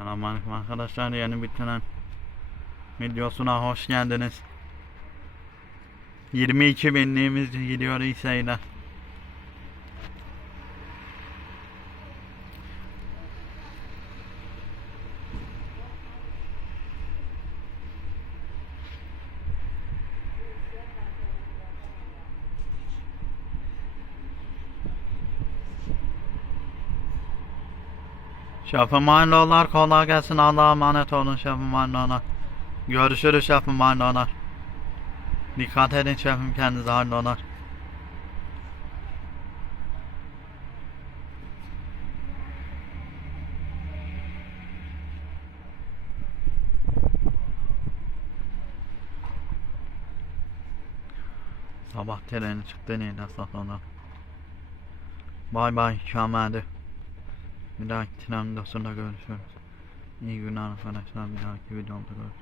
Selamünaleyküm arkadaşlar yeni bitiren videosuna hoş geldiniz. 22 binliğimiz gidiyor iyi Şefim hayırlılar kolay gelsin Allah'a emanet olun şefim hayırlılar. Görüşürüz şefim hayırlılar. Dikkat edin şefim kendinize hayırlılar. Sabah treni çıktı neydi sonra. Bay bay Şamadi. Bir dahaki tren videosunda görüşürüz. İyi günler arkadaşlar. Bir dahaki videomda görüşürüz.